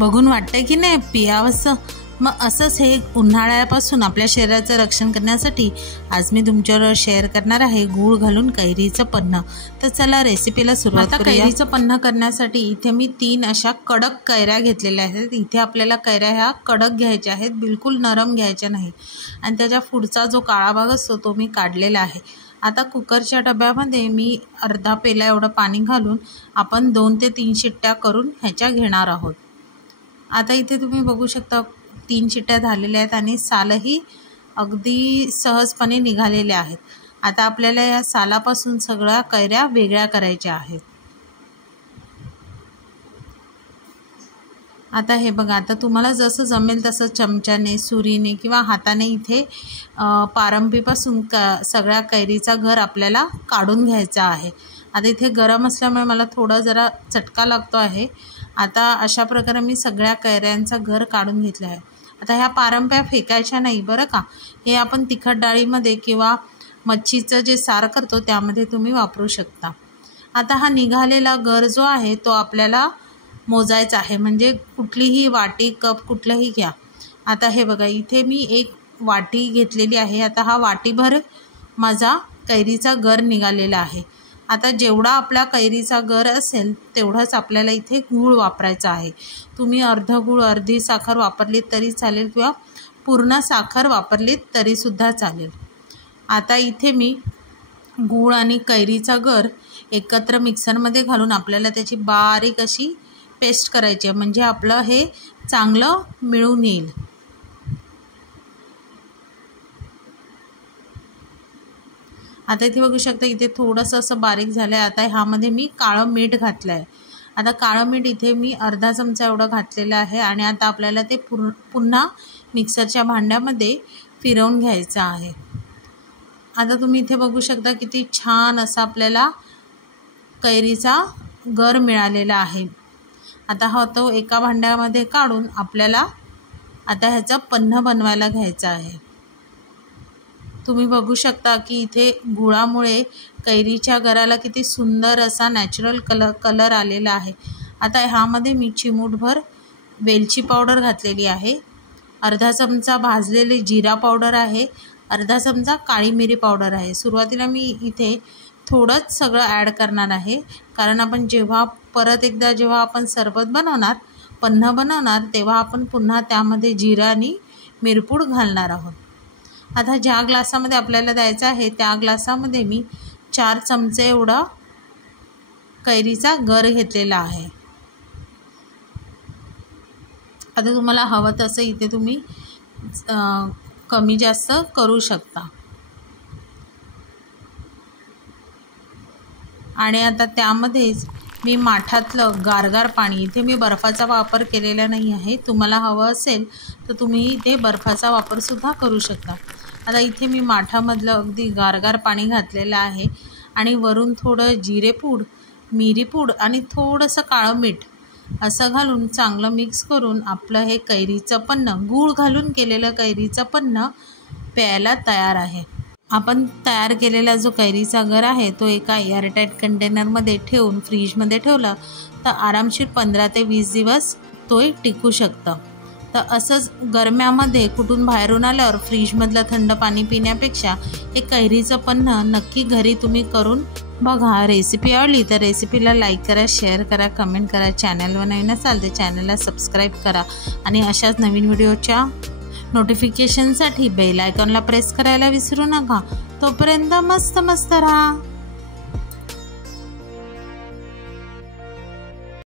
बघून वाटतं की नाही पियावंसं। मग असंच हे उन्हाळ्यापासून आपल्या शरीराचं रक्षण करण्यासाठी आज मी तुमच्याबरोबर शेअर करणार आहे गूळ घालून कैरीचं पन्ह। तर चला रेसिपीला सुरुवात करूया। कैरीचं पन्ह करण्यासाठी इथे मी 3 अशा कडक कैऱ्या घेतलेल्या आहेत। इथे आपल्याला कैऱ्या ह्या कडक घ्यायच्या आहेत, बिलकुल नरम घ्यायच्या नाही। आणि त्याच्या पुढचा जो काळा भाग असतो तो मी काढलेला आहे। आता कुकरच्या डब्यामध्ये मी अर्धा पेला एवढं पाणी घालून आपण 2 ते 3 शिट्ट्या करून ह्याच्या घेणार आहोत। आता इथे तुम्ही बघू शकता 3 शिट्ट्या झालेल्या आहेत आणि सालही अगदी सहजपणे निघालेले आहेत। आता आपल्याला या सालापासून सगळ्या कैऱ्या वेगळ्या करायच्या आहेत। आता हे बघा, आता तुम्हाला जसं जमेल तसं चमच्याने, सुरीने किंवा हाताने इथे पारंबीपासून सगळ्या कैरीचा गर आपल्याला काढून घ्यायचा आहे। आता इथे गरम असल्यामुळे मला थोडा जरा चटका लागतो आहे। आता अशा प्रकारे मी सगळ्या कैऱ्यांचा गर काढून घेतला आहे। आता ह्या पारंब्या फेकायच्या नाही बरं का, हे आपण तिखट डाळीमध्ये किंवा मच्छीचं जे सार करतो त्यामध्ये तुम्ही वापरू शकता। आता हा निघालेला गर जो आहे तो आपल्याला मोजायचा आहे, म्हणजे कुठलीही वाटी, कप कुठलंही घ्या। आता हे बघा, इथे मी 1 वाटी घेतलेली आहे। आता हा वाटीभर माझा कैरीचा गर निघालेला आहे। आता जेवढा आपला कैरीचा गर असेल तेवढाच आपल्याला इथे गूळ वापरायचा आहे। तुम्ही अर्ध गूळ, अर्धी साखर वापरलीत तरी चालेल किंवा पूर्ण साखर वापरलीत तरीसुद्धा चालेल। आता इथे मी गूळ आणि कैरीचा गर एकत्र मिक्सरमध्ये घालून आपल्याला त्याची बारीक अशी पेस्ट करायची आहे, म्हणजे आपलं हे चांगलं मिळून येईल। आता इथे बघू शकता इथे थोडंसं असं बारीक झालं आहे। आता ह्यामध्ये मी काळं मीठ घातलं आहे। आता काळं मीठ इथे मी अर्धा चमचा एवढं घातलेलं आहे आणि आता आपल्याला ते पुन्हा मिक्सरच्या भांड्यामध्ये फिरवून घ्यायचं आहे। आता तुम्ही इथे बघू शकता किती छान असा आपल्याला कैरीचा गर मिळालेला आहे। आता हा तो एका भांड्यामध्ये काढून आपल्याला आता ह्याचा पन्ह बनवायला घ्यायचा आहे। तुम्ही बघू शकता की इथे गुळामुळे कैरीच्या गराला किती सुंदर असा नॅचरल कलर आलेला आहे। आता ह्यामध्ये मी चिमूटभर वेलची पावडर घातलेली आहे, अर्धा चमचा भाजलेले जिरा पावडर आहे, अर्धा चमचा काळी मिरी पावडर आहे। सुरुवातीला मी इथे थोडंच सगळं ॲड करणार आहे, कारण आपण परत एकदा जेव्हा आपण सरबत बनवणार, पन्ह बनवणार, तेव्हा आपण पुन्हा त्यामध्ये जिरा आणि मिरपूड घालणार आहोत। आता ज्या ग्लासामध्ये आपल्याला द्यायचं आहे त्या ग्लासामध्ये मी 4 चमचे एवढा कैरीचा गर घेतलेला आहे। आता तुम्हाला हवं तसं इथे तुम्ही कमी जास्त करू शकता। आणि आता त्यामध्येच मी माठातलं गारगार पाणी, इथे मी बर्फाचा वापर केलेला नाही आहे, तुम्हाला हवं असेल तर तुम्ही इथे बर्फाचा वापरसुद्धा करू शकता। आता इथे मी माठामधलं अगदी गारगार पाणी घातलेलं आहे आणि वरून थोडं जिरेपूड, मिरीपूड आणि थोडंसं काळं मीठ असं घालून चांगलं मिक्स करून आपलं हे कैरीचं पन्ह, गूळ घालून केलेलं कैरीचं पन्ह प्यायला तयार आहे। आपण तयार केलेला जो कैरीचा गर आहे तो एका एअरटाईट कंटेनरमध्ये ठेवून फ्रीजमध्ये ठेवला तर आरामशीर 15 ते 20 दिवस तो टिकू शकतं। तर असंच गरम्यामध्ये कुठून बाहेरून आल्यावर फ्रीजमधलं थंड पाणी पिण्यापेक्षा हे कैरीचं पन्ह नक्की घरी तुम्ही करून बघा। रेसिपी आवडली तर रेसिपीला लाईक करा, शेअर करा, कमेंट करा। चॅनलवर नवीन असाल तर चॅनलला सबस्क्राईब करा आणि अशाच नवीन व्हिडिओच्या नोटिफिकेशनसाठी बेल आयकॉनला प्रेस करायला विसरू नका। तोपर्यंत मस्त मस्त राहा।